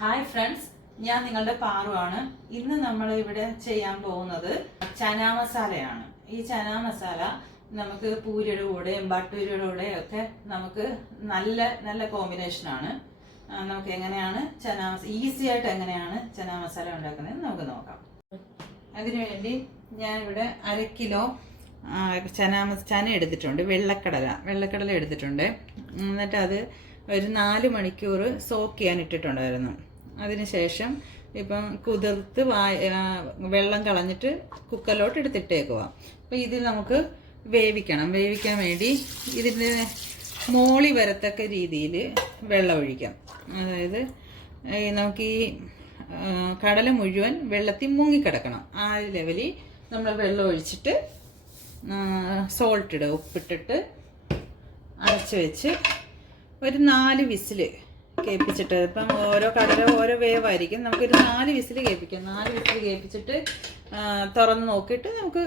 Hi friends, ഞാൻ നിങ്ങളുടെ പാറുവാണ്. ഇന്ന് നമ്മൾ ഇവിടെ ചെയ്യാൻ പോകുന്നത് ചനാ മസാലയാണ്. ഈ ചനാ മസാല നമുക്ക് പൂരിയുടെ കൂടെയും ബട്ടൂരിയുടെ കൂടെയും ഒക്കെ നമുക്ക് നല്ല നല്ല കോമ്പിനേഷനാണ്. നമുക്ക് എങ്ങനെയാണ് ഈസി ആയിട്ട് എങ്ങനെയാണ് ചനാ മസാല ഉണ്ടാക്കുന്നത് നമുക്ക് നോക്കാം. അതിനുവേണ്ടി ഞാനിവിടെ 1/2 കിലോ ചന എടുത്തിട്ടുണ്ട്. വെള്ളക്കടല എടുത്തിട്ടുണ്ട്. എന്നിട്ട് അത് ഒരു 4 മണിക്കൂർ സോക്ക് ചെയ്യാൻ ഇട്ടിട്ടുണ്ടായിരുന്നു. അതിനുശേഷം ഇപ്പം കുതിർത്ത് വെള്ളം കളഞ്ഞിട്ട് കുക്കറിലോട്ട് എടുത്തിട്ടേക്കുക. അപ്പോൾ ഇതിൽ നമുക്ക് വേവിക്കാൻ വേണ്ടി ഇതിൻ്റെ മോളി വരത്തക്ക രീതിയിൽ വെള്ളം ഒഴിക്കാം. അതായത് നമുക്ക് ഈ കടല മുഴുവൻ വെള്ളത്തിൽ മുങ്ങിക്കിടക്കണം. ആ ലെവലിൽ നമ്മൾ വെള്ളം ഒഴിച്ചിട്ട് സോൾട്ട് ഇടുക, ഉപ്പിട്ടിട്ട് അടച്ച് വെച്ച് ഒരു 4 വിസിൽ കേൾപ്പിച്ചിട്ട്, ഇപ്പം ഓരോ കടല ഓരോ വേവായിരിക്കും, നമുക്കൊരു 4 വിസിൽ കേൾപ്പിക്കാം. 4 വിസിൽ കേൾപ്പിച്ചിട്ട് തുറന്ന് നോക്കിയിട്ട് നമുക്ക്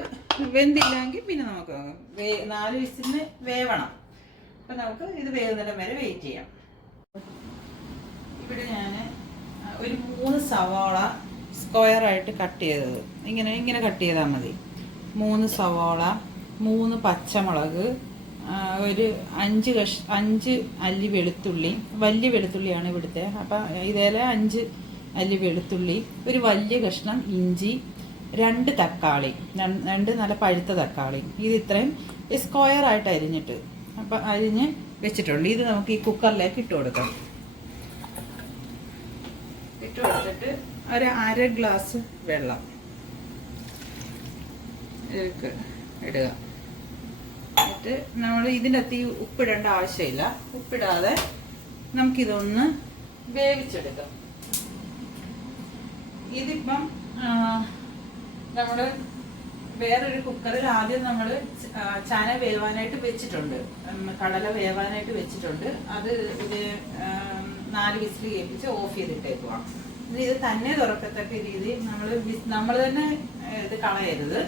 വെന്തില്ലെങ്കിൽ പിന്നെ നമുക്ക് 4 വിസിലിന് വേവണം. അപ്പം നമുക്ക് ഇത് വേവുന്നിടം വരെ വെയിറ്റ് ചെയ്യാം. ഇവിടെ ഞാൻ ഒരു 3 സവാള സ്ക്വയറായിട്ട് കട്ട് ചെയ്തത്, ഇങ്ങനെ കട്ട് ചെയ്താൽ മതി. 3 സവാള, 3 പച്ചമുളക്, ഒരു 5 അല്ലി വെളുത്തുള്ളി, വലിയ വെളുത്തുള്ളിയാണ് ഇവിടുത്തെ. അപ്പം ഇതേലെ 5 അല്ലി വെളുത്തുള്ളി, ഒരു വലിയ കഷ്ണം ഇഞ്ചി, 2 തക്കാളി, 2 നല്ല പഴുത്ത തക്കാളി. ഇത് ഇത്രയും സ്ക്വയറായിട്ട് അരിഞ്ഞിട്ട് അപ്പം അരിഞ്ഞ് വെച്ചിട്ടുള്ളൂ. ഇത് നമുക്ക് ഈ കുക്കറിലേക്ക് ഇട്ട് കൊടുക്കാം. ഇട്ട് കൊടുത്തിട്ട് ഒരു 1/2 ഗ്ലാസ് വെള്ളം ഇടുക. എന്നിട്ട് നമ്മൾ ഇതിൻ്റെ അകത്ത് ഈ ഉപ്പിടേണ്ട ആവശ്യമില്ല. ഉപ്പിടാതെ നമുക്കിതൊന്ന് വേവിച്ചെടുക്കാം. ഇതിപ്പം നമ്മൾ വേറൊരു കുക്കറിൽ ആദ്യം നമ്മൾ ചന വേവാനായിട്ട് വെച്ചിട്ടുണ്ട്, കടല വേവാനായിട്ട് വെച്ചിട്ടുണ്ട്. അത് ഇത് 4 വിസിൽ കേൾപ്പിച്ച് ഓഫ് ചെയ്തിട്ടേക്കുക. ഇത് തന്നെ തുറക്കത്തക്ക രീതി നമ്മൾ തന്നെ ഇത് കളയരുത്,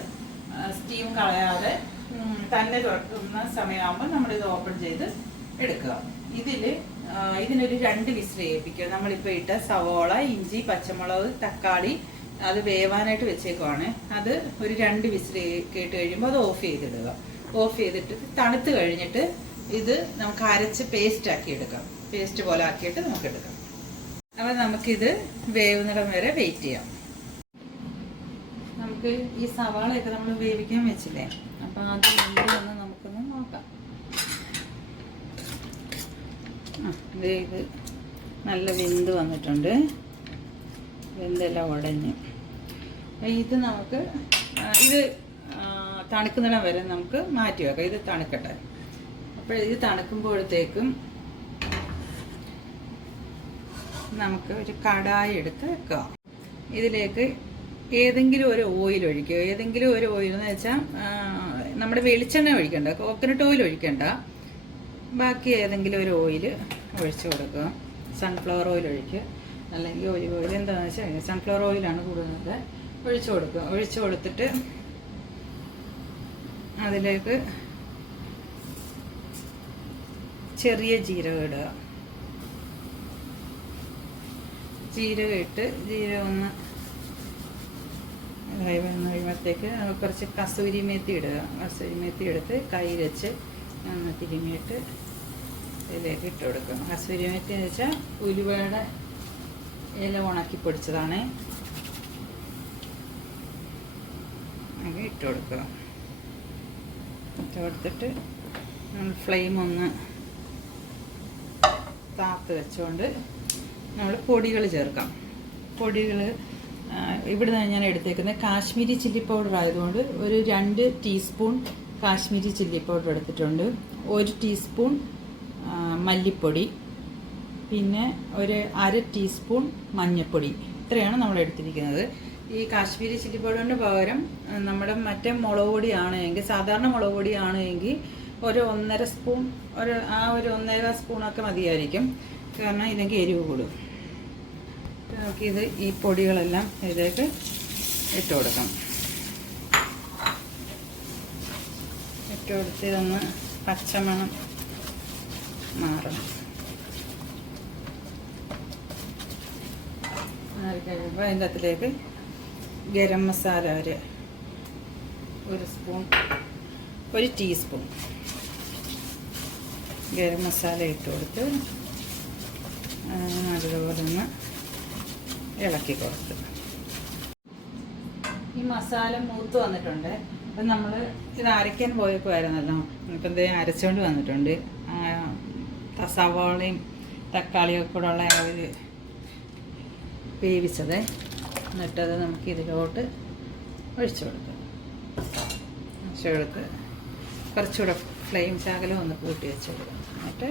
സ്റ്റീം കളയാതെ തന്നെ തുറക്കുന്ന സമയമാകുമ്പോൾ നമ്മളിത് ഓപ്പൺ ചെയ്ത് എടുക്കുക. ഇതിനൊരു 2 വിസിൽ കേൾപ്പിക്കുക. നമ്മളിപ്പോൾ ഇട്ട സവോള, ഇഞ്ചി, പച്ചമുളക്, തക്കാളി അത് വേവാനായിട്ട് വെച്ചേക്കുവാണ്. അത് ഒരു 2 വിസിൽ കേട്ട് കഴിയുമ്പോൾ അത് ഓഫ് ചെയ്തിടുക. ഓഫ് ചെയ്തിട്ട് തണുത്ത് കഴിഞ്ഞിട്ട് ഇത് നമുക്ക് അരച്ച് പേസ്റ്റ് ആക്കി എടുക്കാം. പേസ്റ്റ് പോലെ ആക്കിയിട്ട് നമുക്ക് എടുക്കാം. അപ്പോൾ നമുക്കിത് വേവുന്നിടം വരെ വെയിറ്റ് ചെയ്യാം. നമുക്ക് ഈ സവാളയൊക്കെ നമ്മൾ വേവിക്കാൻ വെച്ചില്ലേ, അപ്പം അത് വെന്ത് നമുക്കൊന്ന് നോക്കാം. ഇത് നല്ല വെന്ത് വന്നിട്ടുണ്ട്, വെന്തെല്ലാം ഉടഞ്ഞ്. ഇത് നമുക്ക് ഇത് തണുക്കുന്നിടം വരെ നമുക്ക് മാറ്റി വെക്കാം. ഇത് തണുക്കട്ടെ. അപ്പോൾ ഇത് തണുക്കുമ്പോഴത്തേക്കും നമുക്ക് ഒരു കടായി എടുത്ത് വെക്കുക. ഇതിലേക്ക് ഏതെങ്കിലും ഒരു ഓയിൽ ഒഴിക്കുക. ഏതെങ്കിലും ഒരു ഓയിൽ എന്ന് വെച്ചാൽ നമ്മുടെ വെളിച്ചെണ്ണ ഒഴിക്കണ്ട, കോക്കനട്ട് ഓയിൽ ഒഴിക്കണ്ട. ബാക്കി ഏതെങ്കിലും ഒരു ഓയിൽ ഒഴിച്ച് കൊടുക്കുക. സൺഫ്ലവർ ഓയിൽ ഒഴിക്കുക, അല്ലെങ്കിൽ ഒലിവ് ഓയിൽ, എന്താണെന്ന് വെച്ചാൽ സൺഫ്ലവർ ഓയിലാണ് കൂടുതൽ. ഒഴിച്ചു കൊടുക്കുക. ഒഴിച്ചു കൊടുത്തിട്ട് അതിലേക്ക് ചെറിയ ജീരകം ഇടുക. ജീരകം ഇട്ട് ഒന്ന് കഴിയുമ്പോഴത്തേക്ക് കുറച്ച് കസൂരി മേത്തി ഇടുക. കസൂരി മേത്തി എടുത്ത് കൈ വെച്ച് ഒന്ന് തിരുമിയിട്ട് ഇതിലേക്ക് ഇട്ട് കൊടുക്കുക. കസൂരി മേത്തി എന്ന് വെച്ചാൽ ഉലുവയുടെ ഇല ഉണക്കി പൊടിച്ചതാണ്. അങ്ങനെ ഇട്ട് കൊടുക്കുക. ഇട്ട് കൊടുത്തിട്ട് നമ്മൾ ഫ്ലെയിം ഒന്ന് താത്ത് വെച്ചുകൊണ്ട് നമ്മൾ പൊടികൾ ചേർക്കാം. പൊടികൾ ഇവിടുന്ന് ഞാൻ എടുത്തേക്കുന്നത് കാശ്മീരി ചില്ലി പൗഡർ ആയതുകൊണ്ട് ഒരു 2 ടീസ്പൂൺ കാശ്മീരി ചില്ലി പൗഡർ എടുത്തിട്ടുണ്ട്. 1 ടീസ്പൂൺ മല്ലിപ്പൊടി, പിന്നെ ഒരു 1/2 ടീസ്പൂൺ മഞ്ഞൾപ്പൊടി. ഇത്രയാണ് നമ്മൾ എടുത്തിരിക്കുന്നത്. ഈ കാശ്മീരി ചില്ലി പൗഡറിൻ്റെ പകരം നമ്മുടെ മറ്റേ മുളക് പൊടിയാണെങ്കിൽ, സാധാരണ മുളക് പൊടിയാണെങ്കിൽ ഒരു 1.5 സ്പൂൺ, ഒരു 1.5 സ്പൂണൊക്കെ മതിയായിരിക്കും. കാരണം ഇല്ലെങ്കിൽ എരിവ് കൂടും. നമുക്കിത് ഈ പൊടികളെല്ലാം ഇതിലേക്ക് ഇട്ട് കൊടുക്കാം. ഇട്ട് കൊടുത്ത് ഇതൊന്ന് പച്ചമണം മാറണം. ആയി കഴിയുമ്പോൾ അതിൻ്റെ അകത്തിലേക്ക് ഗരം മസാല ഒരു സ്പൂൺ, ഒരു ടീസ്പൂൺ ഗരം മസാല ഇട്ട് കൊടുത്ത് അതുപോലെ ഒന്ന് ഇളക്കി കൊടുത്ത് ഈ മസാല മൂത്ത് വന്നിട്ടുണ്ട്. അപ്പം നമ്മൾ ഇത് അരയ്ക്കാൻ പോയപ്പോയിരുന്നല്ലോ, ഇപ്പം ഇത് അരച്ചുകൊണ്ട് വന്നിട്ടുണ്ട്. സവാളയും തക്കാളിയും ഒക്കെ കൂടെ ഉള്ള ഒരു വേവിച്ചത്, എന്നിട്ടത് നമുക്ക് ഇതിലോട്ട് ഒഴിച്ചു കൊടുക്കാം. കുറച്ചുകൂടെ ഫ്ലെയിം ശകലം ഒന്ന് കൂട്ടി വെച്ച് കൊടുക്കാം. എന്നിട്ട്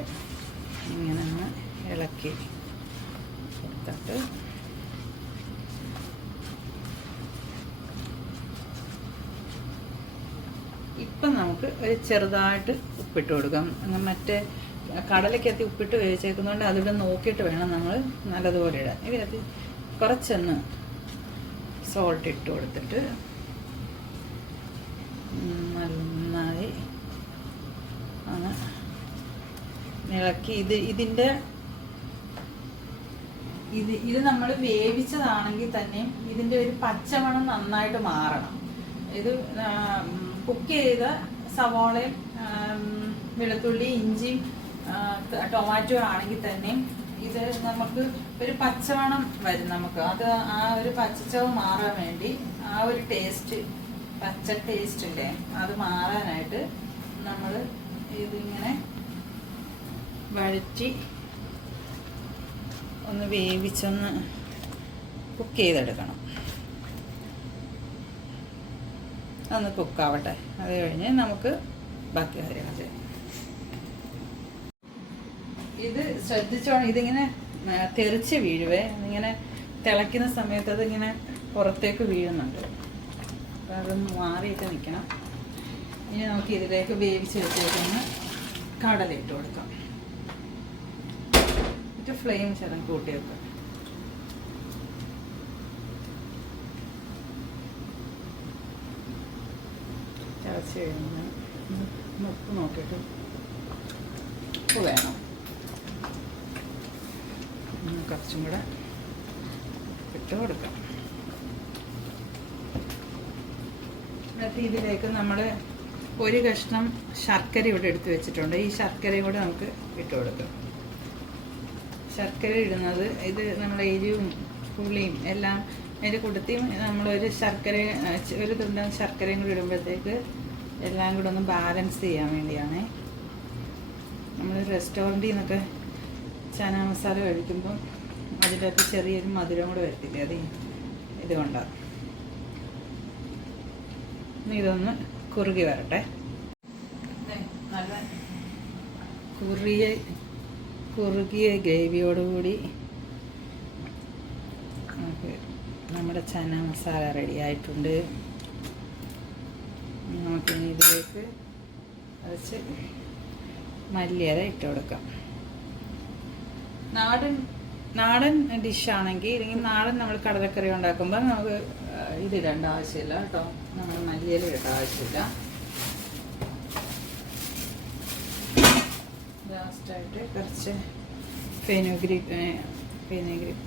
ഇങ്ങനെ ഒന്ന് ഇളക്കി കൊടുത്തിട്ട് ഇപ്പം നമുക്ക് ഒരു ചെറുതായിട്ട് ഉപ്പിട്ട് കൊടുക്കാം. മറ്റേ കടലയ്ക്കകത്ത് ഉപ്പിട്ട് വേവിച്ചേക്കുന്നതുകൊണ്ട് അതിവിടെ നോക്കിയിട്ട് വേണം നമ്മൾ നല്ലതുപോലെ ഇടാൻ. ഇതിനകത്ത് കുറച്ചൊന്ന് സോൾട്ട് ഇട്ട് കൊടുത്തിട്ട് നന്നായി ആണ് ഇളക്കി ഇത് നമ്മൾ വേവിച്ചതാണെങ്കിൽ തന്നെ ഇതിൻ്റെ ഒരു പച്ചമണം നന്നായിട്ട് മാറണം. ഇത് കുക്ക് ചെയ്ത സവാളയും വെളുത്തുള്ളി ഇഞ്ചിയും ടൊമാറ്റോ ആണെങ്കിൽ തന്നെ ഇത് നമുക്ക് ഒരു പച്ചമണം വരും. നമുക്ക് അത് ആ ഒരു പച്ചച്ചവ് മാറാൻ വേണ്ടി ആ ഒരു ടേസ്റ്റ്, പച്ച ടേസ്റ്റ് ഇല്ലേ, അത് മാറാനായിട്ട് നമ്മൾ ഇതിങ്ങനെ വഴറ്റി ഒന്ന് വേവിച്ചൊന്ന് കുക്ക് ചെയ്തെടുക്കണം. ഒന്ന് കുക്കാവട്ടെ. അത് കഴിഞ്ഞ് നമുക്ക് ബാക്കി കാര്യങ്ങൾ ചെയ്യാം. ഇത് ശ്രദ്ധിച്ചോണം, ഇതിങ്ങനെ തെറിച്ച് വീഴുവേ. ഇങ്ങനെ തിളയ്ക്കുന്ന സമയത്ത് അതിങ്ങനെ പുറത്തേക്ക് വീഴുന്നുണ്ട്. അപ്പം അത് മാറിയിട്ട് നിൽക്കണം. ഇനി നമുക്ക് ഇതിലേക്ക് വേവിച്ച് വെച്ചേക്കുന്ന കടല ഇട്ട് കൊടുക്കാം. എന്നിട്ട് ഫ്ലെയിം ശരം കൂട്ടി വെക്കാം. ചതച്ച് കഴിഞ്ഞ് ഉപ്പ് നോക്കിയിട്ട് ഉപ്പ് വേണം, കുറച്ചും കൂടെ ഇട്ട് കൊടുക്കാം. എന്നിട്ട് ഇതിലേക്ക് നമ്മൾ ഒരു കഷ്ണം ശർക്കര ഇവിടെ എടുത്ത് വെച്ചിട്ടുണ്ട്. ഈ ശർക്കരയും കൂടെ നമുക്ക് ഇട്ട് കൊടുക്കാം. ശർക്കര ഇടുന്നത് ഇത് നമ്മൾ എരിവും പുളിയും എല്ലാം അതിൻ്റെ കൂട്ടത്തിൽ നമ്മളൊരു ശർക്കര, ഒരു തുണ്ടം ശർക്കരയും കൂടി ഇടുമ്പോഴത്തേക്ക് എല്ലാം കൂടെ ഒന്ന് ബാലൻസ് ചെയ്യാൻ വേണ്ടിയാണ്. നമ്മൾ റെസ്റ്റോറൻറ്റിൽ നിന്നൊക്കെ ചന മസാല കഴിക്കുമ്പം അതിൻ്റെ അകത്ത് ചെറിയൊരു മധുരം കൂടെ വരത്തില്ലേ, അത് ഇതുകൊണ്ടാണ്. ഇതൊന്ന് കുറുകി വരട്ടെ. നല്ല കുറുകിയ ഗ്രേവിയോടുകൂടി നമുക്ക് നമ്മുടെ ചന മസാല റെഡി ആയിട്ടുണ്ട്. നമുക്കിനി ഇതിലേക്ക് കുറച്ച് മല്ലിയില ഇട്ട് കൊടുക്കാം. നാടൻ ഡിഷാണെങ്കിൽ, അല്ലെങ്കിൽ നാടൻ നമ്മൾ കടലക്കറി ഉണ്ടാക്കുമ്പോൾ നമുക്ക് ഇതിടേണ്ട ആവശ്യമില്ല കേട്ടോ, നമ്മൾ മല്ലിയില ഇടേണ്ട ആവശ്യമില്ല. ലാസ്റ്റായിട്ട് കുറച്ച് ഫെനുഗ്രീക്ക്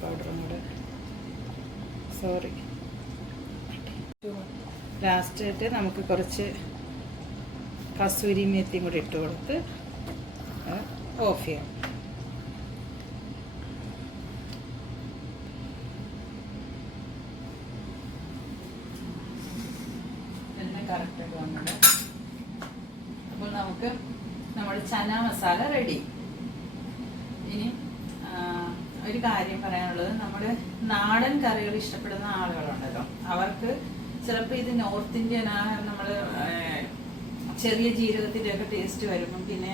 പൗഡറും കൂടെ, ലാസ്റ്റായിട്ട് നമുക്ക് കുറച്ച് കസൂരി മേത്തിയും കൂടി ഇട്ട് കൊടുത്ത് ഓഫ് ചെയ്യാം. എല്ലാം കറക്റ്റായിട്ട് വന്നത്. അപ്പോൾ നമുക്ക് നമ്മുടെ ചന മസാല റെഡി. ഇനി ഒരു കാര്യം പറയാനുള്ളത്, നമ്മുടെ നാടൻ കറികൾ ഇഷ്ടപ്പെടുന്ന ആളുകളുണ്ടല്ലോ, അവർക്ക് ചിലപ്പോൾ ഇത് നോർത്ത് ഇന്ത്യൻ നമ്മൾ ചെറിയ ജീരകത്തിൻ്റെ ഒക്കെ ടേസ്റ്റ് വരുമ്പം, പിന്നെ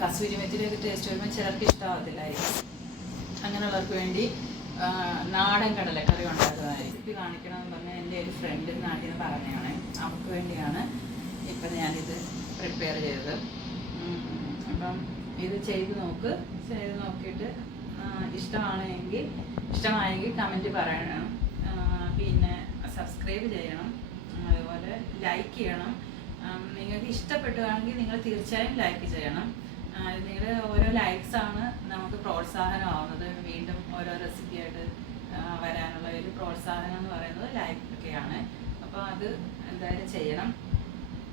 കസൂരി മെത്തിൻ്റെ ഒക്കെ ടേസ്റ്റ് വരുമ്പോൾ ചിലർക്ക് ഇഷ്ടമാകത്തില്ലായിരിക്കും. അങ്ങനെയുള്ളവർക്ക് വേണ്ടി നാടൻ കടലക്കറി ഉണ്ടാക്കുന്നതായിരിക്കും. ഇത് കാണിക്കണമെന്ന് പറഞ്ഞാൽ എൻ്റെ ഒരു ഫ്രണ്ട് നാട്ടിൽ നിന്ന് പറഞ്ഞതാണ്. അവർക്ക് വേണ്ടിയാണ് ഇപ്പം ഞാനിത് പ്രിപ്പയർ ചെയ്തത്. അപ്പം ഇത് ചെയ്ത് നോക്കിയിട്ട് ഇഷ്ടമായെങ്കിൽ കമൻറ്റ് പറയണം. പിന്നെ സബ്സ്ക്രൈബ് ചെയ്യണം, അതുപോലെ ലൈക്ക് ചെയ്യണം. നിങ്ങൾക്ക് ഇഷ്ടപ്പെട്ടുകയാണെങ്കിൽ നിങ്ങൾ തീർച്ചയായും ലൈക്ക് ചെയ്യണം. നിങ്ങളുടെ ഓരോ ലൈക്സാണ് നമുക്ക് പ്രോത്സാഹനമാവുന്നത് വീണ്ടും ഓരോ റെസിപ്പിയായിട്ട് വരാനുള്ള. ഒരു പ്രോത്സാഹനം എന്ന് പറയുന്നത് ലൈക്ക് ഒക്കെയാണ്. അപ്പോൾ അത് എന്തായാലും ചെയ്യണം.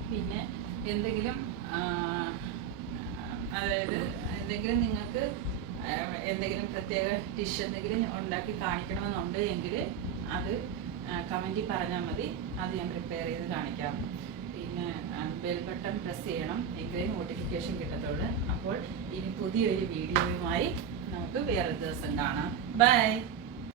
പിന്നെ എന്തെങ്കിലും അതായത് എന്തെങ്കിലും നിങ്ങൾക്ക് എന്തെങ്കിലും പ്രത്യേക ഡിഷ് എന്തെങ്കിലും ഉണ്ടാക്കി കാണിക്കണമെന്നുണ്ട് എങ്കിൽ അത് കമൻറ്റിൽ പറഞ്ഞാൽ മതി, അത് ഞാൻ പ്രിപ്പയർ ചെയ്ത് കാണിക്കാം. പിന്നെ ബെൽ ബട്ടൺ പ്രസ് ചെയ്യണം, എങ്കിലേ നോട്ടിഫിക്കേഷൻ കിട്ടത്തുള്ളൂ. അപ്പോൾ ഇനി പുതിയൊരു വീഡിയോയുമായി നമുക്ക് വേറൊരു ദിവസം കാണാം. ബൈ.